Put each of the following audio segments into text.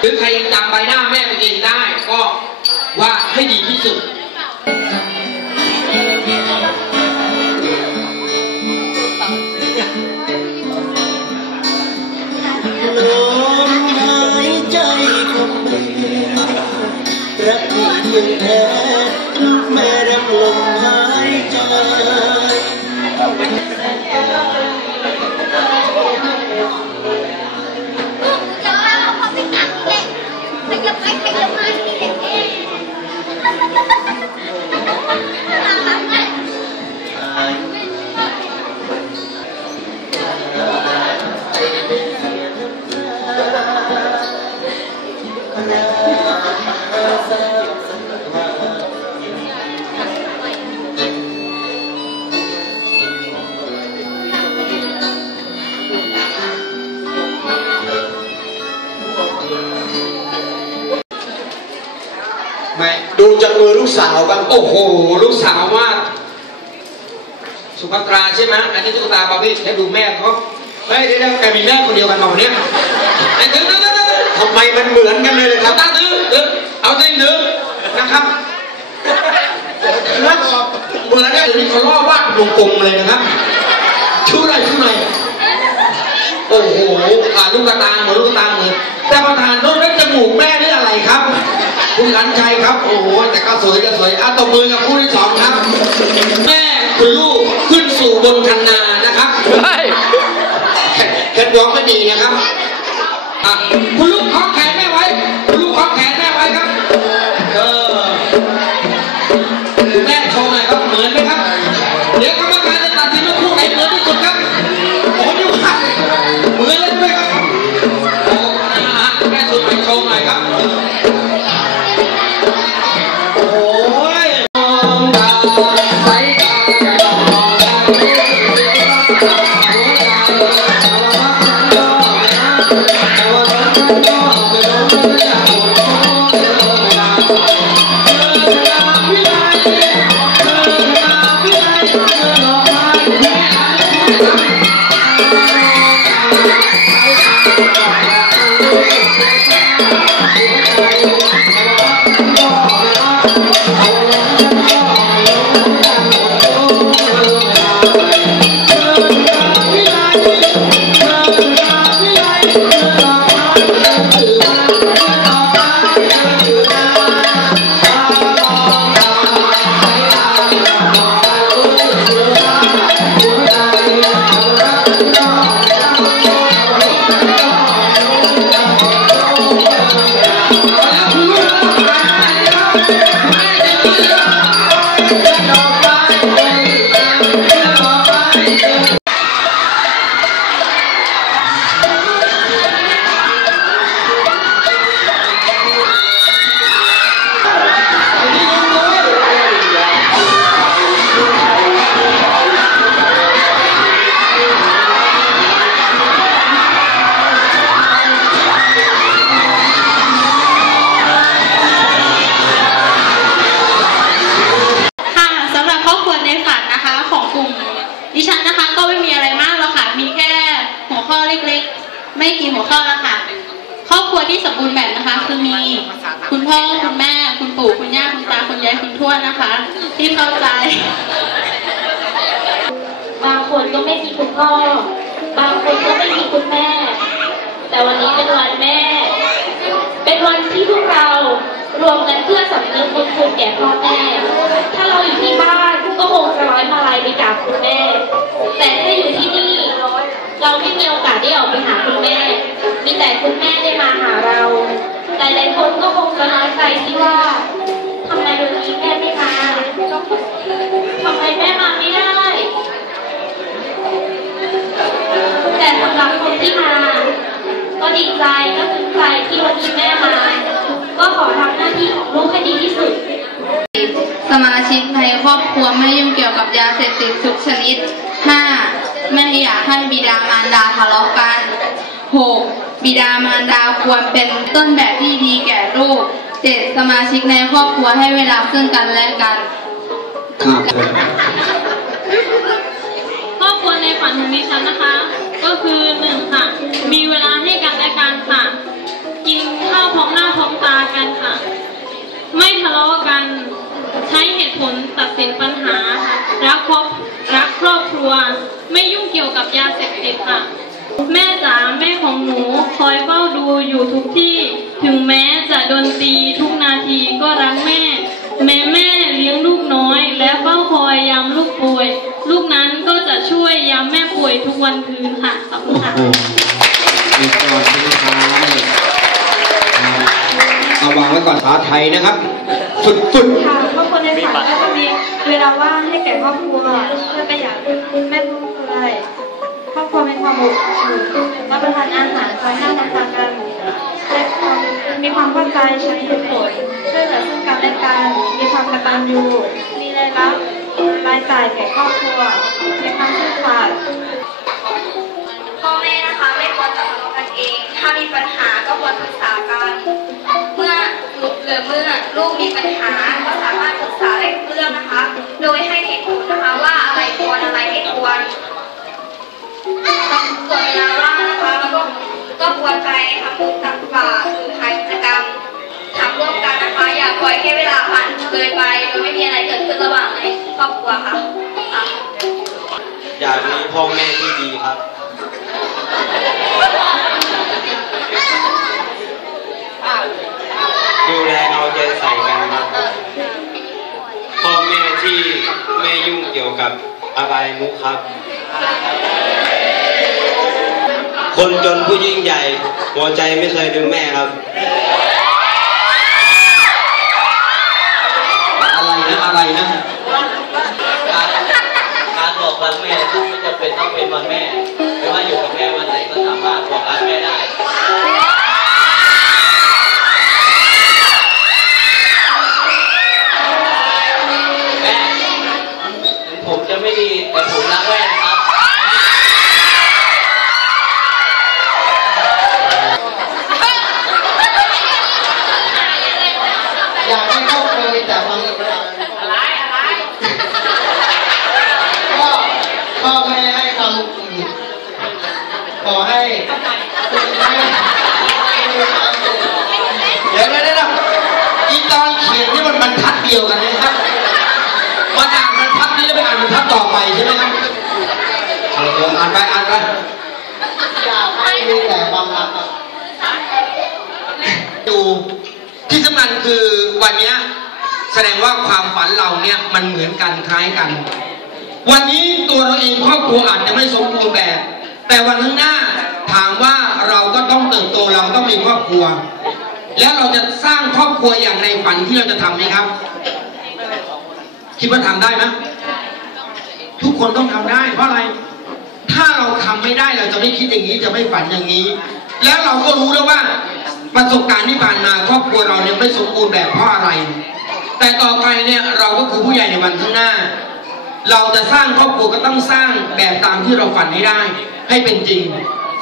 หรือใครยังจำใบหน้าแม่ตัวเองได้ก็ว่าให้ดีที่สุดลมหายใจของแม่รักที่เพียงแท้ ลูกสาวบ้างโอ้โห ลูกสาวมากสุภัตราใช่ไหมอันนี้ตุ๊กตาบาร์บี้ให้ดูแม่เขาเฮ้ยเดี๋ยวๆแกมีแม่คนเดียวกันมาวันเนี้ยไอ้ตึ๊ดทำไมมันเหมือนกันเลยครับตาตื้อตึ๊ดเอาตื้อตึ๊ดนะครับแล้วเหมือนกันมีคนล่อวาดวงกลมเลยนะครับชื่ออะไรชื่ออะไรโอ้โหลูกตาเหมือนลูกตาเหมือนแต่ประธานโน้ตแล้วจมูกแม่นี่อะไรครับ คุณกันชัยครับ โอ้โห แต่ก็สวยก็สวยอะตบมือกับคู่ที่สองครับ แม่คุณลูกขึ้นสู่บนคันนา Thank you. คุณพ่อ บางคนก็ไม่มีคุณแม่ แต่วันนี้เป็นวันแม่ เป็นวันที่พวกเรารวมกันเพื่อสำนึกบุญคุณแก่พ่อแม่ ถ้าเราอยู่ที่บ้านก็คงจะร้อยมาลัยไปกราบคุณแม่ แต่ถ้าอยู่ที่นี่ เราไม่มีโอกาสได้ออกไปหาคุณแม่ มีแต่คุณแม่ได้มาหาเรา หลายๆคนก็คงจะน้อยใจที่ว่าทำไมวันนี้แม่ไม่มาทำ รับคนที่มา ก็ดีใจก็ซึ้งใจที่วันนี้แม่มา ก็ขอทำหน้าที่ของลูกให้ดีที่สุด สมาชิกในครอบครัวไม่ยุ่งเกี่ยวกับยาเสพติดทุกชนิด 5. ไม่อยากให้บิดามารดาทะเลาะกัน 6. บิดามารดาควรเป็นต้นแบบที่ดีแก่ลูก 7. สมาชิกในครอบครัวให้เวลาซึ่งกันและกันครับผม ครอบครัวในฝันของดิฉันนะคะ ก็คือหนึ่งค่ะ มีเวลาให้กันและกันค่ะ กินข้าวพร้อมหน้าพร้อมตากันค่ะ ไม่ทะเลาะกัน ใช้เหตุผลตัดสินปัญหาค่ะรักครอบรักครอบครัว ไม่ยุ่งเกี่ยวกับยาเสพติดค่ะ แม่จ๋าแม่ของหนูคอยเฝ้าดูอยู่ทุกที่ ถึงแม้จะโดนตีทุกนาทีก็รักแม่ แม่แม่เลี้ยงลูกน้อย และเฝ้าคอยยามลูกป่วย ลูกนั้นก็จะช่วยยามแม่ป่ วยทุกวันคืนค่ะขอบคุณโอ้ค่ะโหมีกรทิ้งท้ายเอาวางไว้ก่อนภาษาไทยนะครับฝึกฝึกค่ะครอบครัวในฝันก็จะมีเวลาว่างให้แก่ครอบครัวเพื่อประหยัดแม่พูดเลยครอบครัวมีความอบอุ่นรับประทานอาหารคอยหน้าต่างๆกันและความมีความเข้าใจใช้เหตุผลช่วยเหลือซึ่งกันและกันมีความกตัญญูมีรายรับรายจ่ายแก่ครอบครัว เมื่อลูกมีปัญหาก็สามารถปรึกษาได้เรื่องนะคะ โดยให้เหตุผลนะคะว่าอะไรควรอะไรไม่ควรส่วนเวลาว่างนะคะแล้วก็ก็ควรไปทำบุญตักบาตรหรือทำกิจกรรมทำร่วมกันนะคะ อย่าปล่อยให้เวลาผ่านเลยไปโดยไม่มีอะไรเกิดขึ้นระหว่างในครอบครัวค่ะค่ะอยากมีพ่อแม่ที่ดีครับ ที่ไม่ยุ่งเกี่ยวกับอบายมุขครับ คนจนผู้ยิ่งใหญ่ หัวใจไม่เคยลืมแม่ครับ อะไรนะอะไรนะการการบอกรักแม่ไม่จำเป็นต้องเป็นวันแม่ ผมจะไม่ดีแต่ผมรักแม่นะครับอยากให้ครอบครัวมีแต่ความสุขพ่อพ่อแม่ให้ความอบอุ่นขอให้คุณแม่มีความสุขเดี๋ยวเดี๋ยวเดี๋ยวอีตอนเขียนนี่มันบรรทัดเดียวกันนะครับมาอ่า นบรรทัดนี้แล้วไปอ่านบรรทัดต่อไปใช่ไหมครับเอาเดี๋ยวอ่านไปอ่านไปอยากให้มีแต่ความรักครับดูที่สำคัญคือวันเนี้ยแสดงว่าความฝันเราเนี่ยมันเหมือนกันคล้ายกัน วันนี้ตัวเราเองครอบครัวอาจจะไม่สมบูรณ์แบบ แต่วันข้างหน้าถามว่าเราก็ต้องเติบโตเราต้องมีครอบครัว แล้วเราจะสร้างครอบครัวอย่างในฝันที่เราจะทำไหมครับ คิดว่าทำได้ไหม ทุกคนต้องทำได้ เพราะอะไร ถ้าเราทำไม่ได้เราจะไม่คิดอย่างนี้จะไม่ฝันอย่างนี้ แล้วเราก็รู้แล้วว่าประสบการณ์ที่ผ่านมาครอบครัวเราเนี่ยไม่สมบูรณ์แบบเพราะอะไร แต่ต่อไปเนี่ยเราก็คือผู้ใหญ่ในวันข้างหน้า เราจะสร้างครอบครัวก็ต้องสร้างแบบตามที่เราฝันให้ได้ ให้เป็นจริง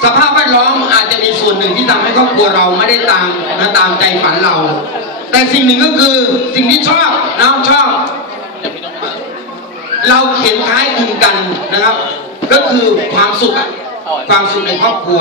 สภาพแวดล้อมอาจจะมีส่วนหนึ่งที่ทำให้ครอบครัวเราไม่ได้ตามนะตามใจฝันเรา แต่สิ่งหนึ่งก็คือสิ่งที่ชอบน้องชอบ เราเขียนคล้ายคลึงกันนะครับ ก็คือความสุขความสุขในครอบครัว